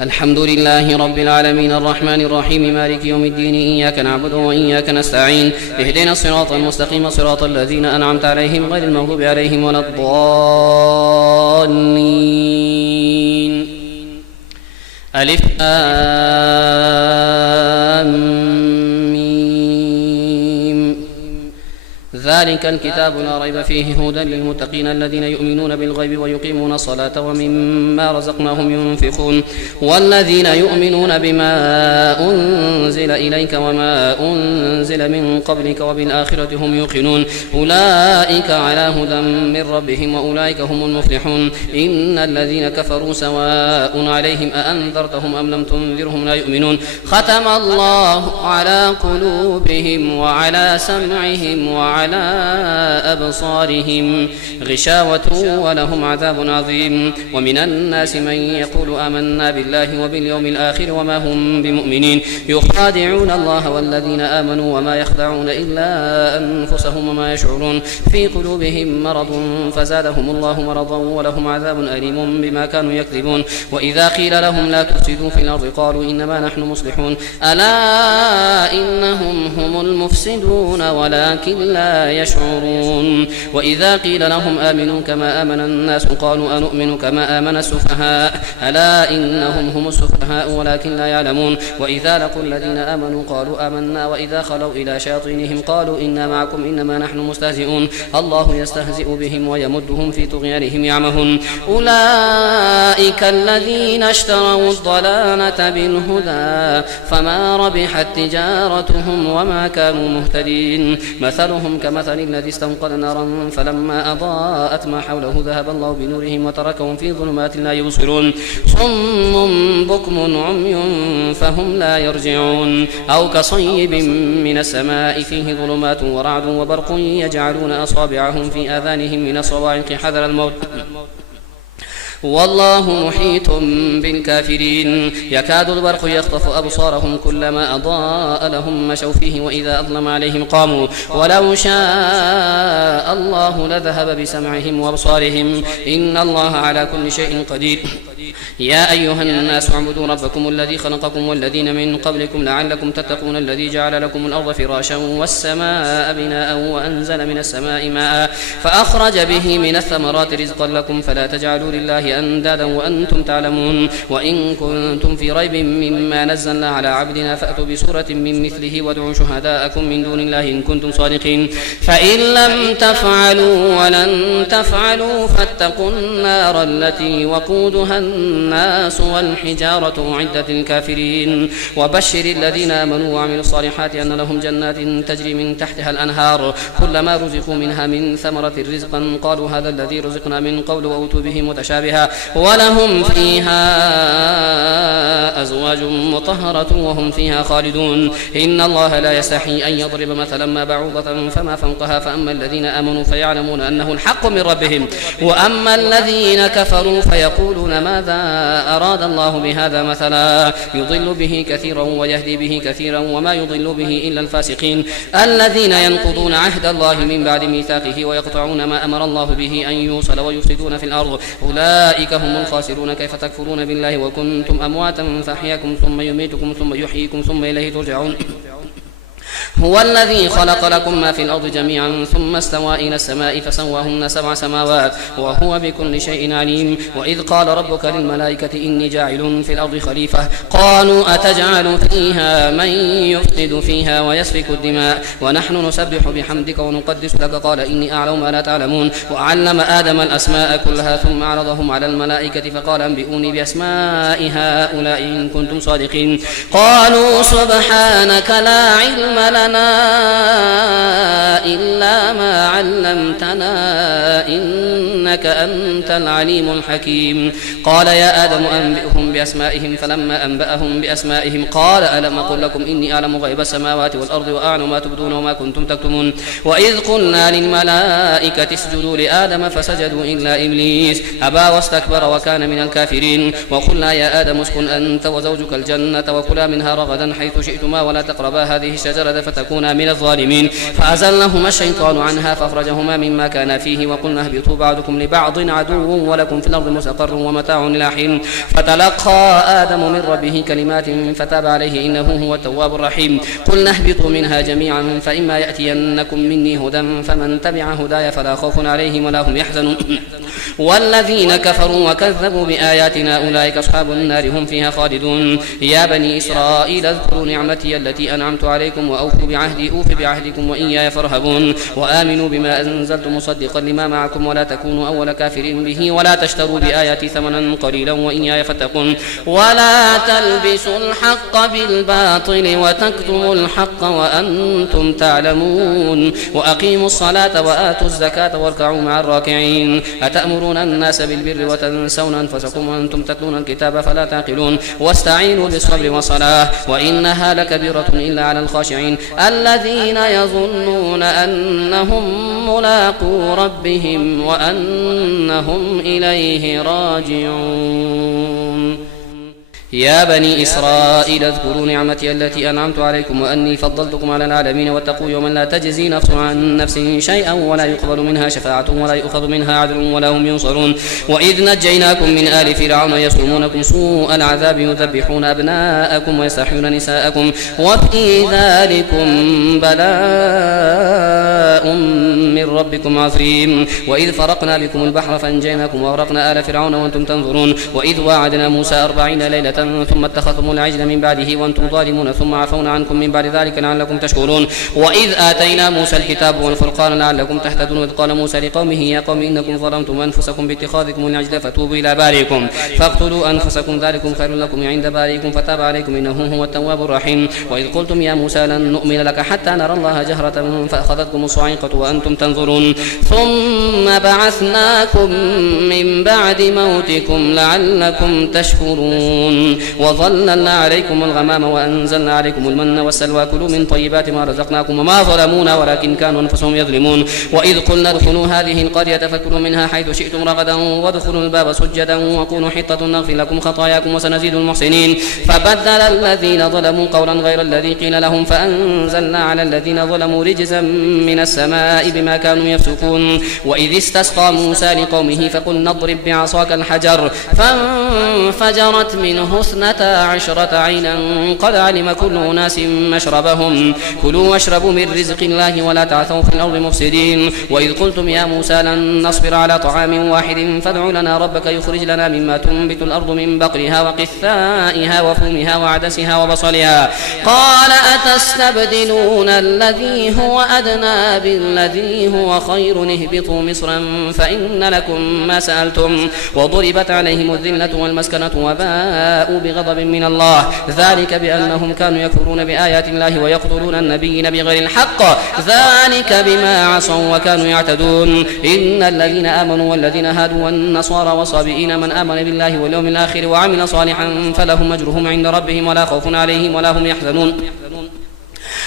الحمد لله رب العالمين الرحمن الرحيم مالك يوم الدين إياك نعبد وإياك نستعين اهدنا الصراط المستقيم صراط الذين أنعمت عليهم غير المغضوب عليهم ولا الضالين. ألف آم ذلك الكتاب لا ريب فيه هدى للمتقين الذين يؤمنون بالغيب ويقيمون الصلاة ومما رزقناهم ينفقون والذين يؤمنون بما أنزل إليك وما أنزل من قبلك وبالآخرة هم يوقنون أولئك على هدى من ربهم وأولئك هم المفلحون. إن الذين كفروا سواء عليهم أأنذرتهم أم لم تنذرهم لا يؤمنون. ختم الله على قلوبهم وعلى سمعهم وعلى أبصارهم غشاوة ولهم عذاب عظيم. ومن الناس من يقول آمنا بالله وباليوم الآخر وما هم بمؤمنين يخادعون الله والذين آمنوا وما يخدعون إلا أنفسهم وما يشعرون. في قلوبهم مرض فزادهم الله مرضا ولهم عذاب أليم بما كانوا يكذبون. وإذا قيل لهم لا تفسدوا في الأرض قالوا إنما نحن مصلحون ألا إنهم هم المفسدون ولكن لا يشعرون. وإذا قيل لهم آمنوا كما آمن الناس قالوا أنؤمن كما آمن السفهاء ألا إنهم هم السفهاء ولكن لا يعلمون. وإذا لقوا الذين آمنوا قالوا آمنا وإذا خلوا إلى شياطينهم قالوا إنا معكم إنما نحن مستهزئون الله يستهزئ بهم ويمدهم في طغيانهم يعمهون. أولئك الذين اشتروا الضلالة بالهدى فما ربحت تجارتهم وما كانوا مهتدين. مثلهم كمثل الذي استنقذ نارا فلما أضاءت ما حوله ذهب الله بنورهم وتركهم في ظلمات لا يبصرون صم بكم عمي فهم لا يرجعون. أو كصيب من السماء فيه ظلمات ورعد وبرق يجعلون أصابعهم في آذانهم من الصواعق حذر الموت والله محيط بالكافرين. يكاد البرق يخطف أبصارهم كلما أضاء لهم مشوا فيه وإذا أظلم عليهم قاموا ولو شاء الله لذهب بسمعهم وأبصارهم إن الله على كل شيء قدير. يا أيها الناس اعبدوا ربكم الذي خلقكم والذين من قبلكم لعلكم تتقون الذي جعل لكم الأرض فراشا والسماء بناء وأنزل من السماء ماء فأخرج به من الثمرات رزقا لكم فلا تجعلوا لله أندادا وأنتم تعلمون. وإن كنتم في ريب مما نزلنا على عبدنا فأتوا بسورة من مثله وادعوا شهداءكم من دون الله إن كنتم صادقين. فإن لم تفعلوا ولن تفعلوا فاتقوا النار التي وقودها الناس والحجارة أعدت للكافرين. وبشر الذين آمنوا وعملوا الصالحات أن لهم جنات تجري من تحتها الأنهار كلما رزقوا منها من ثمرة رزقا قالوا هذا الذي رزقنا من قبل وأوتوا به متشابها ولهم فيها أزواج مطهرة وهم فيها خالدون. إن الله لا يستحي أن يضرب مثلا ما بعوضة فما فوقها فأما الذين آمنوا فيعلمون أنه الحق من ربهم وأما الذين كفروا فيقولون ماذا أراد الله بهذا مثلا يضل به كثيرا ويهدي به كثيرا وما يضل به إلا الفاسقين الذين ينقضون عهد الله من بعد ميثاقه ويقطعون ما أمر الله به أن يوصل ويفسدون في الأرض أولئك هم الخاسرون. كيف تكفرون بالله وكنتم أمواتا فأحياكم ثم يميتكم ثم يحييكم ثم إليه ترجعون. هو الذي خلق لكم ما في الأرض جميعا ثم استوى إلى السماء فسواهن 7 سماوات وهو بكل شيء عليم. وإذ قال ربك للملائكة إني جاعل في الأرض خليفة قالوا أتجعل فيها من يفسد فيها ويسفك الدماء ونحن نسبح بحمدك ونقدس لك قال إني أعلم ما لا تعلمون. وعلم آدم الأسماء كلها ثم عرضهم على الملائكة فقال أنبئوني بأسماء هؤلاء إن كنتم صادقين. قالوا سبحانك لا علم لنا إلا ما علمتنا إنك أنت العليم الحكيم. قال يا آدم أنبئهم بأسمائهم فلما أنبأهم بأسمائهم قال ألم أقل لكم إني أعلم غيب السماوات والأرض وأعلم ما تبدون وما كنتم تكتمون. وإذ قلنا للملائكة اسجدوا لآدم فسجدوا إلا إبليس أبى واستكبر وكان من الكافرين. وقلنا يا آدم اسكن أنت وزوجك الجنة وكلا منها رغدا حيث شئتما ولا تقربا هذه الشجرة فتكونا من الظالمين. فأزلهما الشيطان عنها فأخرجهما مما كان فيه وقلنا اهبطوا بعضكم لبعض عدو ولكم في الأرض مستقر ومتاع إلى حين. فتلقى آدم من ربه كلمات فتاب عليه إنه هو التواب الرحيم. قلنا اهبطوا منها جميعا فإما يأتينكم مني هدى فمن تبع هداي فلا خوف عليهم ولا هم يحزنون. والذين كفروا وكذبوا بآياتنا أولئك أصحاب النار هم فيها خالدون. يا بني إسرائيل اذكروا نعمتي التي أنعمت عليكم وأوفوا بعهدي أوف بعهدكم وإياي فارهبون. وآمنوا بما أنزلت مصدقا لما معكم ولا تكونوا أول كافر به ولا تشتروا بآياتي ثمنا قليلا وإياي فاتقون. ولا تلبسوا الحق بالباطل وتكتموا الحق وأنتم تعلمون. وأقيموا الصلاة وآتوا الزكاة واركعوا مع الراكعين. أتأمرون الناس بالبر وتنسون أنفسكم وأنتم تتلون الكتاب فلا تعقلون. واستعينوا بالصبر والصلاة وإنها لكبيرة إلا على الخاشعين الذين يظنون أنهم ملاقو ربهم وأنهم إليه راجعون. يا بني إسرائيل اذكروا نعمتي التي أنعمت عليكم وأني فضلتكم على العالمين واتقوا يوما لا تجزي نفس عن نفس شيئا ولا يقبل منها شفاعة ولا يؤخذ منها عدل ولا هم ينصرون. وإذ نجيناكم من آل فرعون يسومونكم سوء العذاب يذبحون أبناءكم ويستحيون نساءكم وفي ذلكم بلاء من ربكم عظيم. وإذ فرقنا بكم البحر فأنجيناكم وأغرقنا آل فرعون وأنتم تنظرون. وإذ واعدنا موسى 40 ليلة ثم اتخذتم العجل من بعده وأنتم ظالمون ثم عفونا عنكم من بعد ذلك لعلكم تشكرون. وإذ آتينا موسى الكتاب والفرقان لعلكم تهتدون. إذ قال موسى لقومه يا قوم إنكم ظلمتم أنفسكم باتخاذكم العجل فتوبوا إلى بارئكم فاقتلوا أنفسكم ذلكم خير لكم عند بارئكم فتاب عليكم إنه هو التواب الرحيم. وإذ قلتم يا موسى لن نؤمن لك حتى نرى الله جهرة فأخذتكم الصاعقة وأنتم تنظرون. ثم بعثناكم من بعد موتكم لعلكم تشكرون. وظللنا عليكم الغمام وأنزلنا عليكم المن والسلوى كلوا من طيبات ما رزقناكم وما ظلمونا ولكن كانوا أنفسهم يظلمون. وإذ قلنا ادخلوا هذه القرية فكلوا منها حيث شئتم رغدا وادخلوا الباب سجدا وقولوا حطة نغفر لكم خطاياكم وسنزيد المحسنين. فبدل الذين ظلموا قولا غير الذي قيل لهم فأنزلنا على الذين ظلموا رجزا من السماء بما كانوا يفسقون. وإذ استسقى موسى لقومه فقلنا اضرب بعصاك الحجر فانفجرت منه 12 عينا قد علم كل أناس مشربهم كلوا واشربوا من رزق الله ولا تعثوا في الأرض مفسدين. وإذ قلتم يا موسى لن نصبر على طعام واحد فادع لنا ربك يخرج لنا مما تنبت الأرض من بقلها وقثائها وفومها وعدسها وبصلها قال أتستبدلون الذي هو أدنى بالذي هو خير اهبطوا مصرا فإن لكم ما سألتم وضربت عليهم الذلة والمسكنة وباءوا بغضب من الله ذلك بأنهم كانوا يكفرون بآيات الله ويقتلون النبيين بغير الحق ذلك بما عصوا وكانوا يعتدون. إن الذين آمنوا والذين هادوا والنصارى والصابئين من آمن بالله واليوم الآخر وعمل صالحا فلهم أجرهم عند ربهم ولا خوف عليهم ولا هم يحزنون.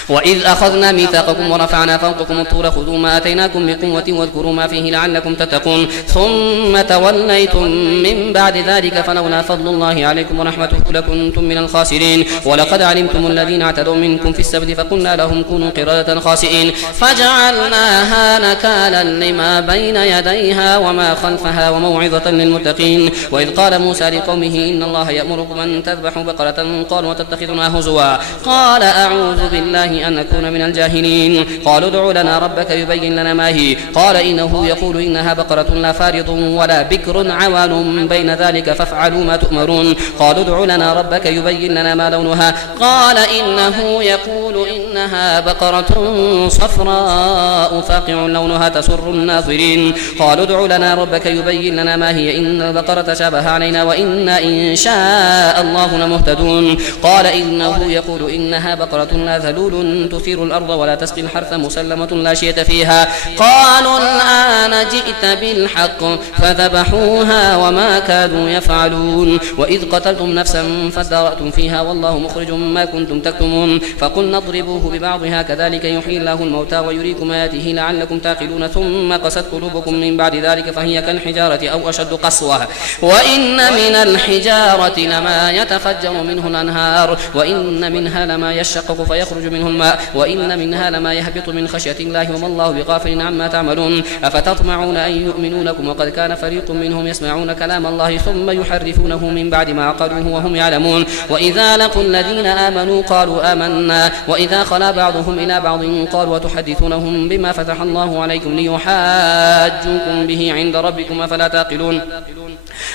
وإذ أخذنا ميثاقكم ورفعنا فوقكم الطور خذوا ما آتيناكم بقوة واذكروا ما فيه لعلكم تتقون ثم توليتم من بعد ذلك فلولا فضل الله عليكم ورحمته لكنتم من الخاسرين. ولقد علمتم الذين اعتدوا منكم في السبت فقلنا لهم كونوا قردة خاسئين فجعلناها نكالا لما بين يديها وما خلفها وموعظة للمتقين. وإذ قال موسى لقومه إن الله يأمركم أن تذبحوا بقرة قالوا وتتخذنا هزوا قال أعوذ بالله أن نكون من الجاهلين. قالوا ادع لنا ربك يبين لنا ما هي قال إنه يقول إنها بقرة لا فارض ولا بكر عوان بين ذلك فافعلوا ما تؤمرون. قالوا ادع لنا ربك يبين لنا ما لونها قال إنه يقول إنها بقرة صفراء فاقع لونها تسر الناظرين. قالوا ادع لنا ربك يبين لنا ما هي إن البقرة شابه علينا وإنا إن شاء الله لمهتدون. قال إنه يقول إنها بقرة لا ذلول تثير الأرض ولا تسقي الحرث مسلمة لا شية فيها قالوا الآن جئت بالحق فذبحوها وما كادوا يفعلون. وإذ قتلتم نفسا فادارأتم فيها والله مخرج ما كنتم تكتمون فقلنا اضربوه ببعضها كذلك يحيي الله الموتى ويريكم آياته لعلكم تعقلون ثم قست قلوبكم من بعد ذلك فهي كالحجارة أو أشد قسوة وإن من الحجارة لما يتفجر منه الأنهار وإن منها لما يشقق فيخرج من منه الماء وإن منها لما يهبط من خشية الله وما الله بغافل عما تعملون أفتطمعون أن يؤمنوا لكم وقد كان فريق منهم يسمعون كلام الله ثم يحرفونه من بعد ما عقلوه وهم يعلمون وإذا لقوا الذين آمنوا قالوا آمنا وإذا خلا بعضهم إلى بعض قالوا وتحدثونهم بما فتح الله عليكم ليحاجوكم به عند ربكم أفلا تعقلون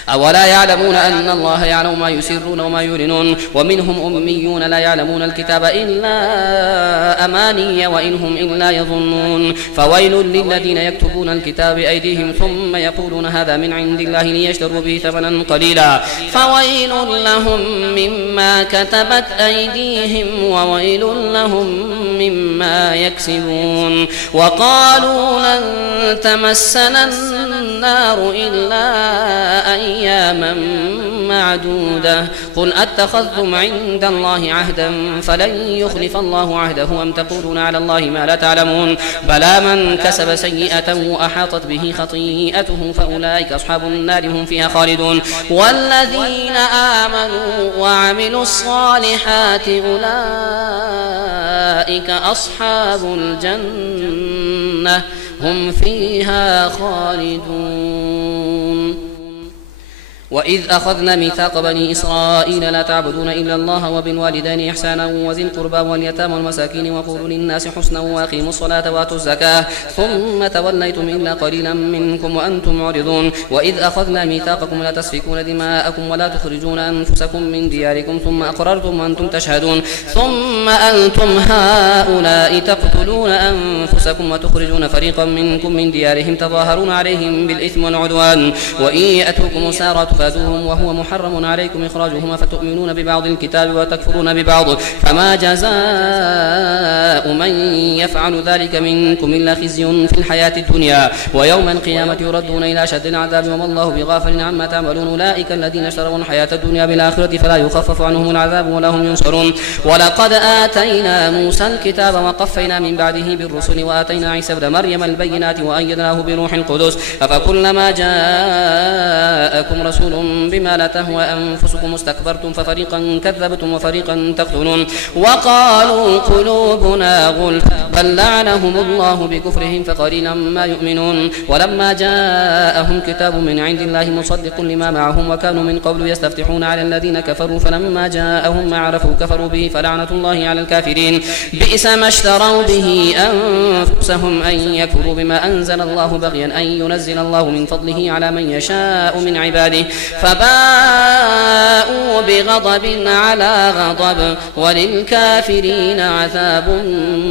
أولا يعلمون أن الله يعلم ما يسرون وما يعلنون ومنهم أميون لا يعلمون الكتاب إلا أماني وإن هم إلا يظنون فويل للذين يكتبون الكتاب بأيديهم ثم يقولون هذا من عند الله ليشتروا به ثمنا قليلا فويل لهم مما كتبت أيديهم وويل لهم مما يكسبون وقالوا لن تمسنا النار إلا أياما معدودة قل أتخذتم عند الله عهدا فلن يخلف الله عهده أم تقولون على الله ما لا تعلمون بلى من كسب سيئة وأحاطت به خطيئته فأولئك أصحاب النار هم فيها خالدون والذين آمنوا وعملوا الصالحات أولئك أصحاب الجنة هم فيها خالدون وإذ أخذنا ميثاق بني إسرائيل لا تعبدون إلا الله وبالوالدين إحسانا وذي القربى واليتامى والمساكين وقولوا للناس حسنا وأقيموا الصلاة وآتوا الزكاة ثم توليتم إلا قليلا منكم وأنتم معرضون وإذ أخذنا ميثاقكم لا تسفكون دماءكم ولا تخرجون أنفسكم من دياركم ثم أقررتم وأنتم تشهدون ثم أنتم هؤلاء تقتلون أنفسكم وتخرجون فريقا منكم من ديارهم تظاهرون عليهم بالإثم والعدوان وإن يأتوكم سارة فاتوهم وهو محرم عليكم إخراجهم فتؤمنون ببعض الكتاب وتكفرون ببعض فما جزاء من يفعل ذلك منكم إلا خزي في الحياة الدنيا ويوم القيامة يردون إلى شد العذاب وما الله بغافل عما تعملون أولئك الذين اشتروا الحياة الدنيا بالآخرة فلا يخفف عنهم العذاب ولا هم ينصرون ولقد آتينا موسى الكتاب وقفينا من بعده بالرسل وآتينا عيسى ابن مريم البينات وأيدناه بروح القدس أفكلما جاءكم رسول بما لا تهوى أنفسكم استكبرتم ففريقا كذبتم وفريقا تقتلون وقالوا قلوبنا غلف بل لعنهم الله بكفرهم فقليلا ما يؤمنون ولما جاءهم كتاب من عند الله مصدق لما معهم وكانوا من قبل يستفتحون على الذين كفروا فلما جاءهم ما عرفوا كفروا به فلعنة الله على الكافرين بئس ما اشتروا به أنفسهم أن يكفروا بما أنزل الله بغيا أن ينزل الله من فضله على من يشاء من عباده فباءوا بغضب على غضب وللكافرين عذاب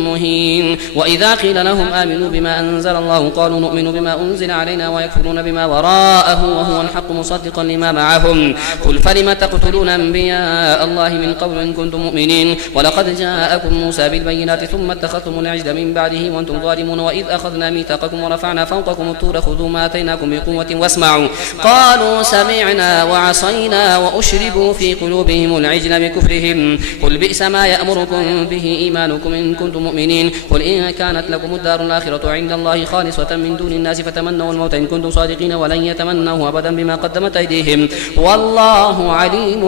مهين وإذا قيل لهم آمنوا بما أنزل الله قالوا نؤمن بما أنزل علينا ويكفرون بما وراءه وهو الحق مصدقا لما معهم قل فلم تقتلون أنبياء الله من قبل إن كنتم مؤمنين ولقد جاءكم موسى بالبينات ثم اتخذتم العجل من بعده وأنتم ظالمون وإذ أخذنا ميثاقكم ورفعنا فوقكم الطور خذوا ما آتيناكم بقوة واسمعوا قالوا سمعنا وعصينا وأشربوا في قلوبهم العجل بكفرهم قل بئس ما يأمركم به إيمانكم إن كنتم مؤمنين قل إن كانت لكم الدار الآخرة عند الله خالصة من دون الناس فتمنوا الموت إن كنتم صادقين ولن يتمنوه أبدا بما قدمت أيديهم والله عليم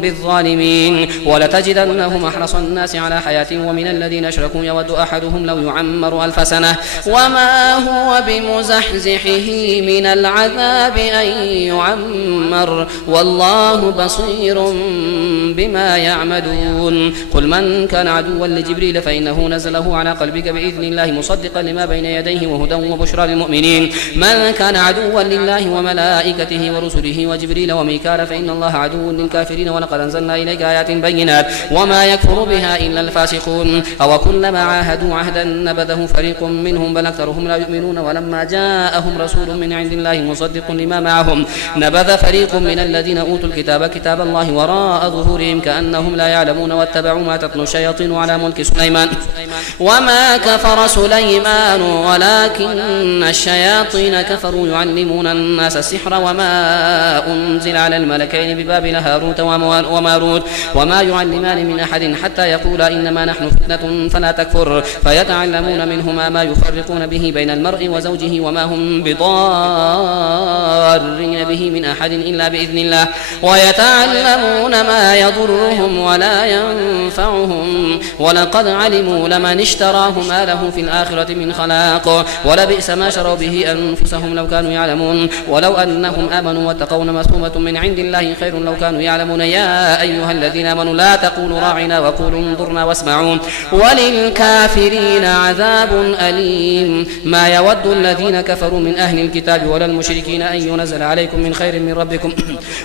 بالظالمين ولتجدنهم أحرص الناس على حياة ومن الذين أشركوا يود أحدهم لو يعمر 1000 سنة وما هو بمزحزحه من العذاب أن يعمر والله بصير بما يعملون قل من كان عدوا لجبريل فإنه نزله على قلبك بإذن الله مصدقا لما بين يديه وهدى وبشرى للمؤمنين من كان عدوا لله وملائكته ورسله وجبريل وميكال فإن الله عدو للكافرين ولقد أنزلنا إليك آيات بينات وما يكفر بها إلا الفاسقون أو كلما عاهدوا عهدا نبذه فريق منهم بل أكثرهم لا يؤمنون ولما جاءهم رسول من عند الله مصدق لما معهم نبذ فريق من الذين أوتوا الكتاب كتاب الله وراء ظهورهم كأنهم لا يعلمون واتبعوا ما تتلو الشياطين على ملك سليمان وما كفر سليمان ولكن الشياطين كفروا يعلمون الناس السحر وما أنزل على الملكين ببابل هاروت وماروت وما يعلمان من أحد حتى يقولا إنما نحن فتنة فلا تكفر فيتعلمون منهما ما يفرقون به بين المرء وزوجه وما هم بضارين به من أحد إلا بإذن الله ويتعلمون ما يضرهم ولا ينفعهم ولقد علموا لمن اشتراه ما له في الآخرة من خلاق ولبئس ما شروا به أنفسهم لو كانوا يعلمون ولو أنهم آمنوا واتقوا مثوبة من عند الله خير لو كانوا يعلمون يا أيها الذين آمنوا لا تقولوا راعنا وقولوا انظرنا واسمعوا وللكافرين عذاب أليم ما يود الذين كفروا من أهل الكتاب ولا المشركين أن ينزل عليكم من خير من ربكم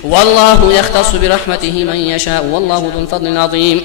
والله يختص برحمته من يشاء والله ذو الفضل العظيم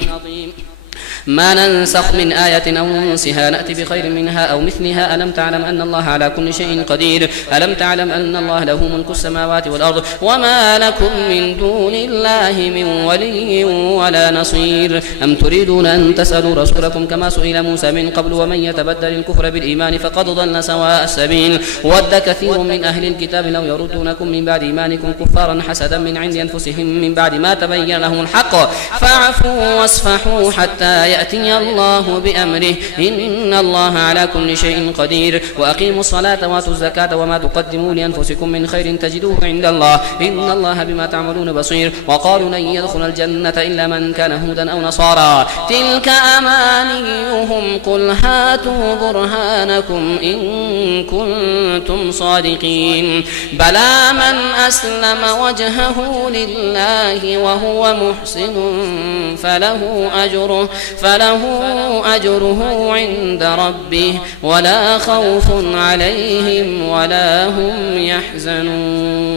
ما ننسخ من آية أو ننسها نأتي بخير منها أو مثلها ألم تعلم أن الله على كل شيء قدير ألم تعلم أن الله له ملك السماوات والأرض وما لكم من دون الله من ولي ولا نصير أم تريدون أن تسألوا رسولكم كما سئل موسى من قبل ومن يتبدل الكفر بالإيمان فقد ضل سواء السبيل ود كثير من أهل الكتاب لو يردونكم من بعد إيمانكم كفارا حسدا من عند أنفسهم من بعد ما تبين لهم الحق فاعفوا واصفحوا حتى يأتي الله بأمره إن الله على كل شيء قدير وأقيموا الصلاة وآتوا الزكاة وما تقدموا لأنفسكم من خير تجدوه عند الله إن الله بما تعملون بصير وقالوا لن يدخل الجنة إلا من كان هودا أو نصارى تلك أمانيهم قل هاتوا برهانكم إن كنتم صادقين بلى من أسلم وجهه لله وهو محسن فله أجره عند ربه ولا خوف عليهم ولا هم يحزنون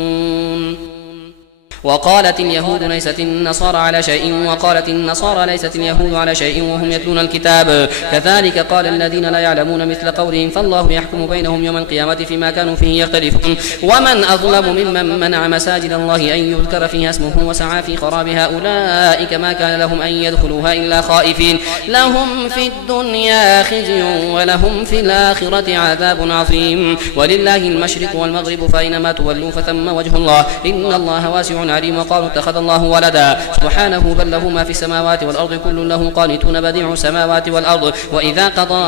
وقالت اليهود ليست النصارى على شيء وقالت النصارى ليست اليهود على شيء وهم يتلون الكتاب كذلك قال الذين لا يعلمون مثل قولهم فالله يحكم بينهم يوم القيامة فيما كانوا فيه يختلفون ومن أظلم ممن منع مساجد الله أن يذكر فيها اسمه وسعى في خرابها أولئك ما كان لهم أن يدخلوها إلا خائفين لهم في الدنيا خزي ولهم في الآخرة عذاب عظيم ولله المشرق والمغرب فأينما تولوا فثم وجه الله إن الله واسع عليم وقالوا اتخذ الله ولدا سبحانه بل له ما في السماوات والأرض كل له قانتون بديع السماوات والأرض وإذا قضى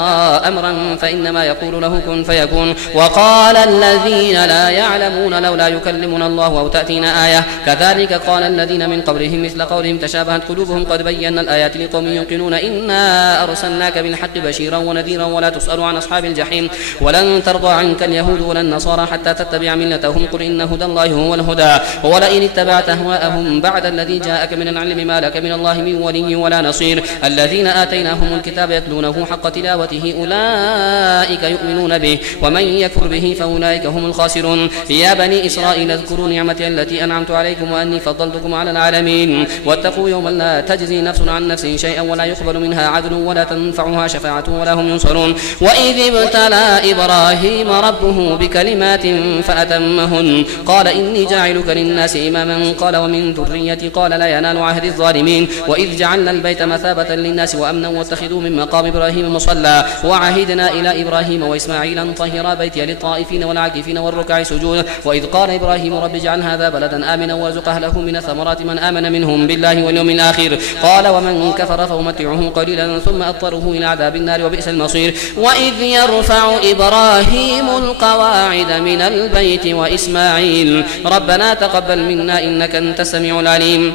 أمرا فإنما يقول له كن فيكون وقال الذين لا يعلمون لولا يكلمنا الله أو تأتينا آية كذلك قال الذين من قبلهم مثل قولهم تشابهت قلوبهم قد بينا الآيات لقوم يوقنون إنا أرسلناك بالحق بشيرا ونذيرا ولا تسأل عن أصحاب الجحيم ولن ترضى عنك اليهود ولا النصارى حتى تتبع ملتهم قل إن هدى الله هو الهدى ولئن اتبعت أهواءهم بعد الذي جاءك من العلم ما لك من الله من ولي ولا نصير الذين آتيناهم الكتاب يتلونه حق تلاوته أولئك يؤمنون به ومن يكفر به فأولئك هم الخاسرون يا بني إسرائيل اذكروا نعمتي التي أنعمت عليكم وأني فضلتكم على العالمين واتقوا يوما لا تجزي نفس عن نفس شيئا ولا يقبل منها عدل ولا تنفعها شفاعة ولا هم ينصرون وإذ ابتلى إبراهيم ربه بكلمات فأتمهن قال إني جاعلك للناس إماما قال ومن ذريتي قال لا ينال عهد الظالمين وإذ جعلنا البيت مثابة للناس وأمنا واتخذوا من مقام إبراهيم مصلى وعهدنا إلى إبراهيم وإسماعيل أن طهرا بيتي للطائفين والعاكفين والركع سجود وإذ قال إبراهيم رب اجعل هذا بلدا آمنا وارزق أهله من الثمرات من آمن منهم بالله واليوم الآخر قال ومن كفر فأمتعه قليلا ثم أضطره إلى عذاب النار وبئس المصير وإذ يرفع إبراهيم القواعد من البيت وإسماعيل ربنا تقبل منا إنك أنت السميع العليم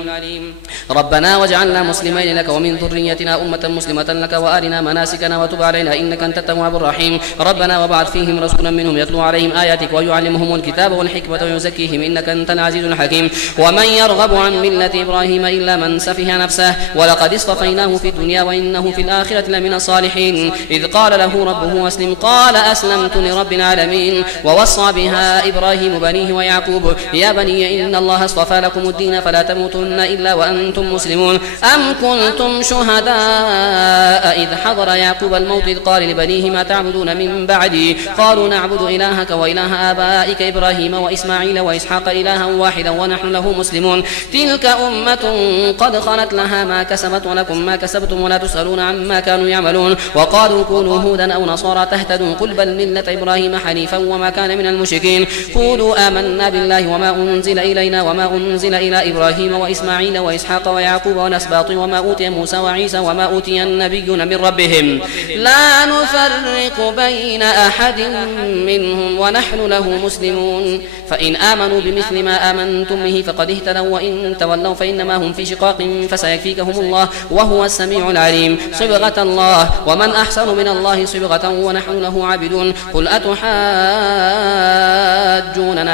ربنا واجعلنا مسلمين لك ومن ذريتنا أمة مسلمة لك وأرنا مناسكنا وتب علينا إنك أنت التواب الرحيم ربنا وابعث فيهم رسولا منهم يتلو عليهم آياتك ويعلمهم الكتاب والحكمة ويزكيهم إنك أنت العزيز الحكيم ومن يرغب عن ملة إبراهيم إلا من سفه نفسه ولقد اصطفيناه في الدنيا وإنه في الآخرة لمن الصالحين إذ قال له ربه أسلم قال أسلمت لرب العالمين ووصى بها إبراهيم بنيه ويعقوب يا بني إن الله اصطفى لكم الدين فلا تموتن إلا وأنتم مسلمون أم كنتم شهداء إذ حضر يعقوب الموت إذ قال لبنيه ما تعبدون من بعدي قالوا نعبد إلهك وإله آبائك إبراهيم وإسماعيل وإسحاق إلها واحدا ونحن له مسلمون تلك أمة قد خلت لها ما كسبت ولكم ما كسبتم ولا تسألون عما كانوا يعملون وقالوا كونوا هودا أو نصارى تهتدوا قل بل ملة إبراهيم حنيفا وما كان من المشركين قولوا آمنا بالله وما أنزل إلينا وما أنزل إلى إبراهيم وإسماعيل وإسحاق ويعقوب والأسباط وما أوتي موسى وعيسى وما أوتي النبيون من ربهم لا نفرق بين أحد منهم ونحن له مسلمون فإن آمنوا بمثل ما آمنتم به فقد اهتدوا وإن تولوا فإنما هم في شقاق فسيكفيكهم الله وهو السميع العليم صبغة الله ومن أحسن من الله صبغة ونحن له عابدون قل أتحاجوننا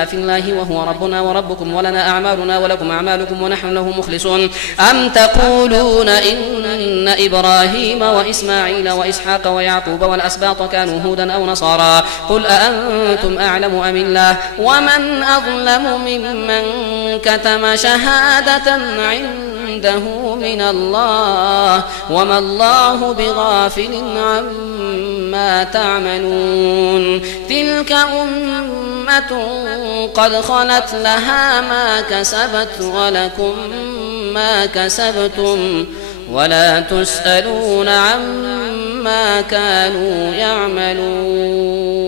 في الله وهو ربنا وربكم ولنا أعمالنا ولكم أعمالكم ونحن له مخلصون أم تقولون إن إبراهيم وإسماعيل وإسحاق ويعقوب والأسباط كانوا هودا أو نصارى قل أأنتم أعلم أم الله ومن أظلم ممن كتم شهادة عنده من الله وما الله بغافل عما تعملون تلك أمة قد خلت لها ما كسبت ولكم ما كسبتم ولا تسألون عما كانوا يعملون